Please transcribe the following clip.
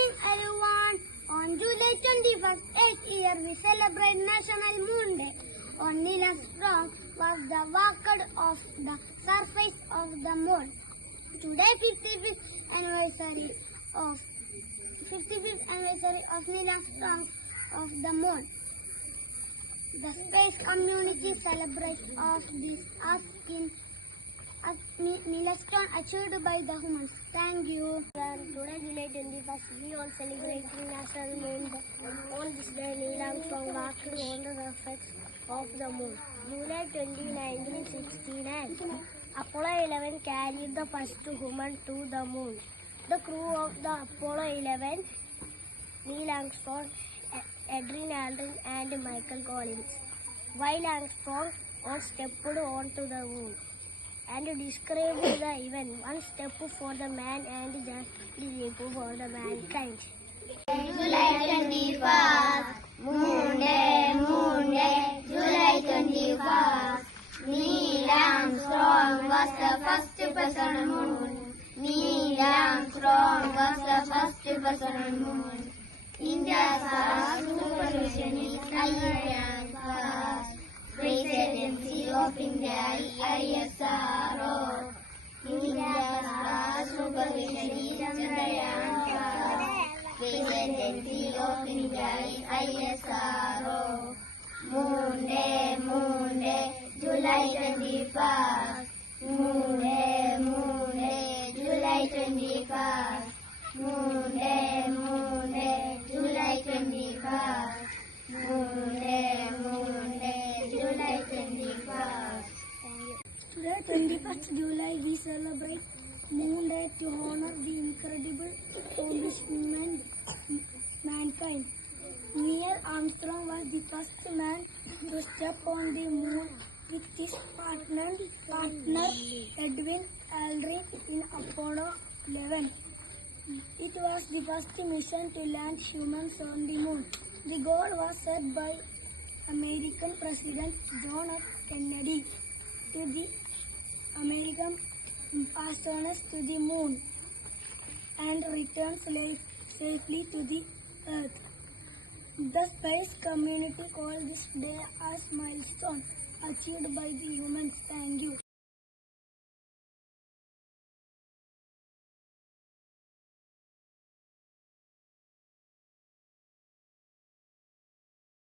evening, everyone. On July 21st, each year we celebrate National Moon Day. On Neil Armstrong was the walked off the surface of the moon. Today, 55th anniversary of Neil Armstrong of the moon. The space community celebrates of this milestone achieved by the humans. Thank you. Today, July 21st, we all celebrate National Moon Day. On this day, Neil Armstrong walked on the surface of the moon. July 20, 1969, Apollo 11 carried the first human to the moon. The crew of the Apollo 11, Neil Armstrong, Edwin Aldrin, and Michael Collins. While Armstrong stepped onto the moon and described the event, one step for the man and just leap for the mankind. July 21st, Moon Day, July 21st. Neil Armstrong was the first person on moon. Neil Armstrong was the first person on moon. India's first supervision is ISRO. Space Agency of India, ISRO. India's first supervision is Chandrayaan. Space Agency of India is ISRO. Moon Day, July 21st. Moon Day, July 21st. Moon Day, July 21st. Moon Day, July 21st. Today, 21st July, we celebrate Moon Day to honor the incredible accomplishment mankind. Neil Armstrong was the first man to step on the moon with his partner Edwin Aldrin in Apollo 11. It was the first mission to land humans on the moon. The goal was set by American President John F. Kennedy to the American astronauts to the moon and return safely to the Earth. The space community called this day as milestone achieved by the humans. Thank you.